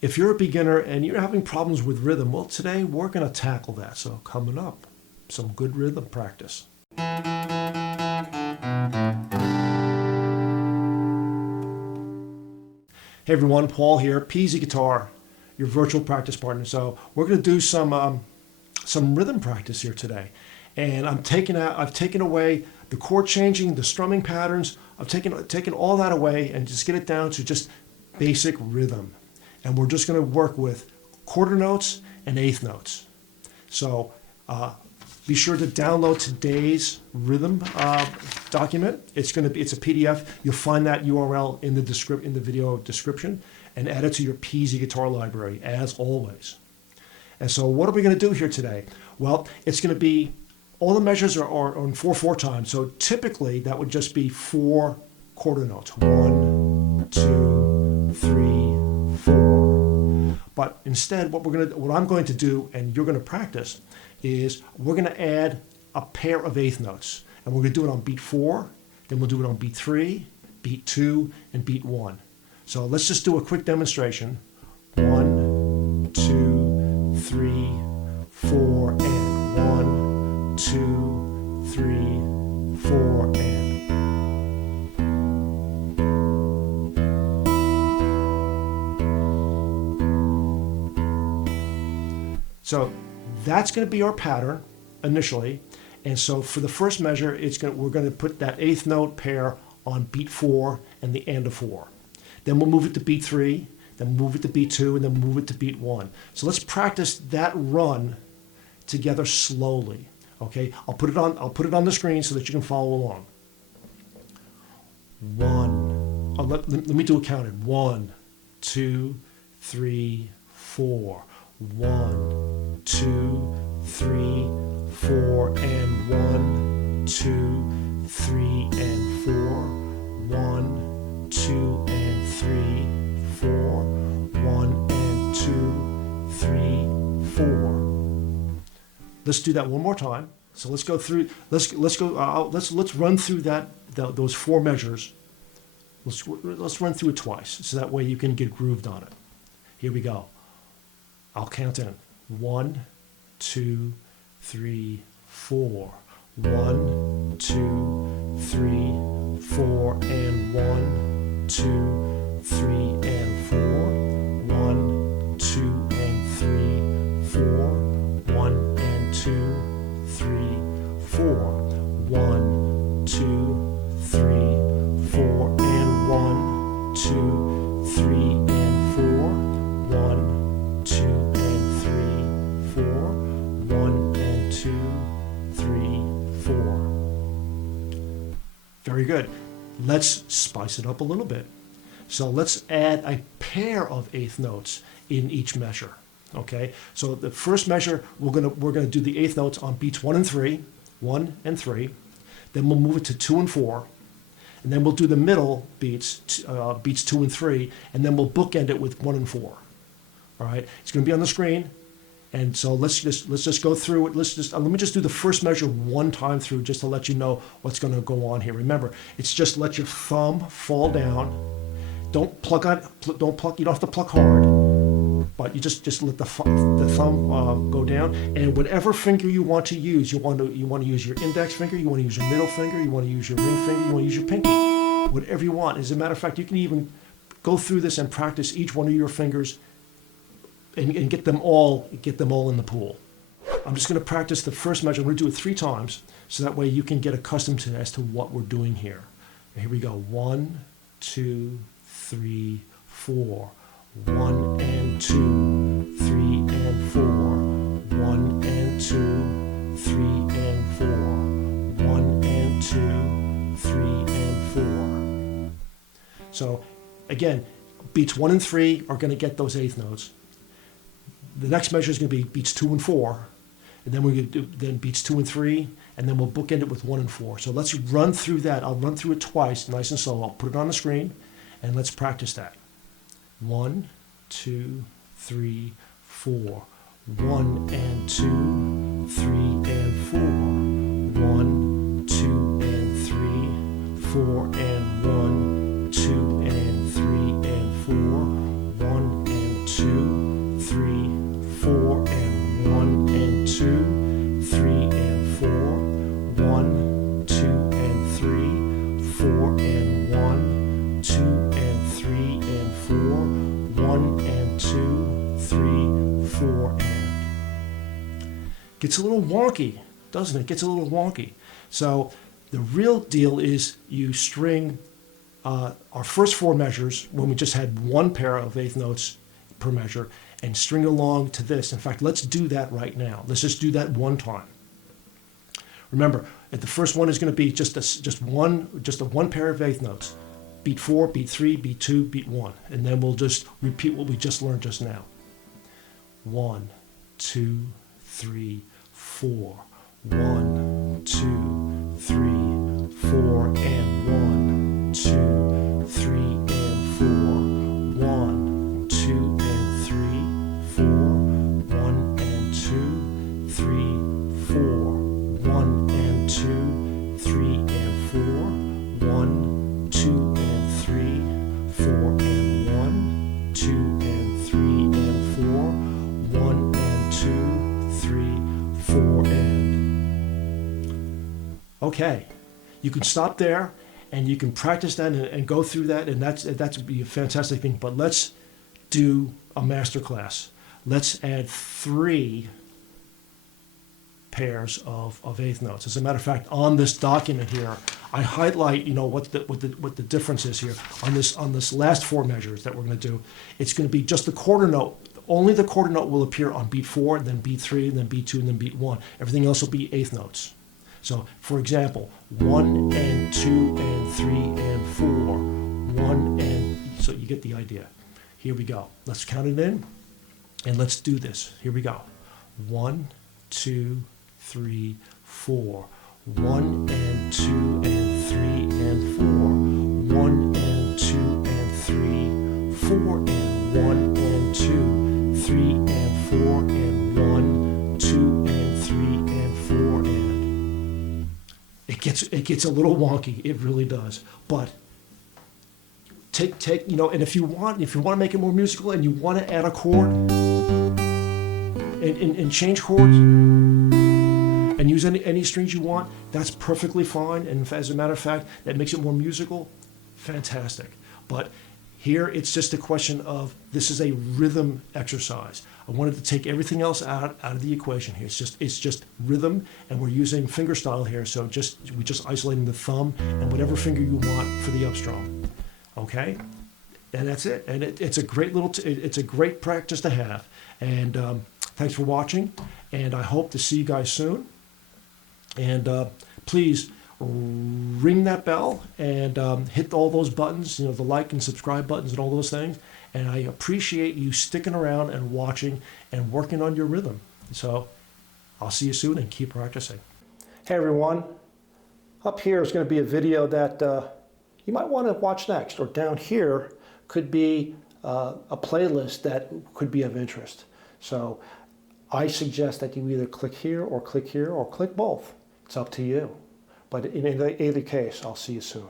If you're a beginner and you're having problems with rhythm, well, today we're going to tackle that. So coming up, some good rhythm practice. Hey everyone, Paul here, Peasy Guitar, your virtual practice partner. So we're going to do some rhythm practice here today, and I've taken away the chord changing, the strumming patterns. I've taken all that away and just get it down to just basic rhythm, and we're just going to work with quarter notes and eighth notes. So be sure to download today's rhythm document. It's a PDF. You'll find that URL in the video description, and add it to your Peasy Guitar library as always. And so what are we going to do here today? Well, it's going to be, all the measures are on 4/4 time. So typically that would just be 4 quarter notes. 1, 2, 3, 4. But instead, what I'm going to do, and you're going to practice, is we're going to add a pair of eighth notes. And we're going to do it on beat 4, then we'll do it on beat 3, beat 2, and beat 1. So let's just do a quick demonstration. 1, 2, 3, 4, and 1, 2, 3, 4, and. So that's going to be our pattern initially. And so for the first measure, we're going to put that eighth note pair on beat 4 and the end of 4. Then we'll move it to beat 3, then move it to beat 2, and then move it to beat 1. So let's practice that run together slowly. Okay, I'll put it on the screen so that you can follow along. 1. Oh, let me do a counting. 1, 2, 3, 4. 1, 2, 3, 4, and 1, 2, 3, and 4. 1, 2, and 3, 4. 1 and 2, 3, 4. Let's do that one more time. So let's go through. Let's run through those 4 measures. Let's run through it twice, so that way you can get grooved on it. Here we go. I'll count in. 1, 2, 3, 4. 1, 2, 3, 4, and 1, 2, 3, and 4. 1, 2, and 3, 4. 1 and 2, 3, 4. 1, 2, 3, 4, and 1, 2, 3, and 4. 1, 2, and 3, 4. 1 and 2, 3, 4. Very good. Let's spice it up a little bit. So let's add a pair of eighth notes in each measure. Okay. So the first measure, we're gonna do the eighth notes on beats 1 and 3. 1 and 3. Then we'll move it to 2 and 4. And then we'll do the middle beats, beats 2 and 3, and then we'll bookend it with 1 and 4. All right, it's going to be on the screen, and so let's just go through it. Let me just do the first measure one time through, just to let you know what's going to go on here. Remember, it's just let your thumb fall down. Don't pluck on. You don't have to pluck hard, but you just let the thumb go down. And whatever finger you want to use, you want to use your index finger, you want to use your middle finger, you want to use your ring finger, you want to use your pinky, whatever you want. As a matter of fact, you can even go through this and practice each one of your fingers and get them all in the pool. I'm just going to practice the first measure. I'm going to do it 3 times, so that way you can get accustomed to as to what we're doing here. And here we go. 1, 2, 3, 4. 1 and 2, 3 and 4. 1 and 2, 3 and 4. 1 and 2, 3 and 4. So again, beats 1 and 3 are going to get those eighth notes. The next measure is going to be beats 2 and 4, and then we're going to do beats 2 and 3, and then we'll bookend it with 1 and 4. So let's run through that. I'll run through it twice, nice and slow. I'll put it on the screen, and let's practice that. 1, 2, 3, 4. 1 and 2, 3 and 4. 1, 2 and 3, 4 and 1, 2 and 3 and 4. 1 and 2. 2, 3, 4, and. Gets a little wonky, doesn't it? Gets a little wonky. So the real deal is you string our first 4 measures when we just had one pair of eighth notes per measure and string along to this. In fact, let's do that right now. Let's just do that one time. Remember, the first one is going to be just a one pair of eighth notes. Beat 4, beat 3, beat 2, beat 1. And then we'll just repeat what we just learned just now. 1, 2, 3, 4. 1, 2, 3, 4, and 1, 2, 3, and 4. 1, 2, and 3, 4. 1 and 2, 3, 4. 1 and 2, 3 and 4. 1, 2 and 3, 4 and 1, 2 and 3 and 4. 1 and 2, 3, 4 and. Okay, you can stop there and you can practice that and go through that, and that would be a fantastic thing. But let's do a master class. Let's add 3 pairs of eighth notes. As a matter of fact, on this document here, I highlight what the difference is here on this last 4 measures that we're going to do. It's going to be just the quarter note. Only the quarter note will appear on beat 4, and then beat 3, and then beat 2, and then beat 1. Everything else will be eighth notes. So, for example, 1 and 2 and 3 and 4, 1 and, so you get the idea. Here we go. Let's count it in, and let's do this. Here we go. 1, 2, 3, 4. 1 and 2 and 3 and 4. 1 and 2 and 3, 4 and 1 and 2, 3 and 4 and 1, 2 and 3 and 4 and. It gets a little wonky. It really does. But take and if you want to make it more musical and you want to add a chord and change chords and use any strings you want, that's perfectly fine. And as a matter of fact, that makes it more musical. Fantastic. But here it's just a question of, this is a rhythm exercise. I wanted to take everything else out of the equation here. It's just rhythm, and we're using finger style here. So we're just isolating the thumb and whatever finger you want for the upstrom. Okay, and that's it. And it's a great it's a great practice to have. And thanks for watching. And I hope to see you guys soon. And please ring that bell and hit all those buttons, the like and subscribe buttons and all those things. And I appreciate you sticking around and watching and working on your rhythm. So I'll see you soon and keep practicing. Hey everyone, up here is going to be a video that you might want to watch next, or down here could be a playlist that could be of interest. So I suggest that you either click here or click both. It's up to you. But in either case, I'll see you soon.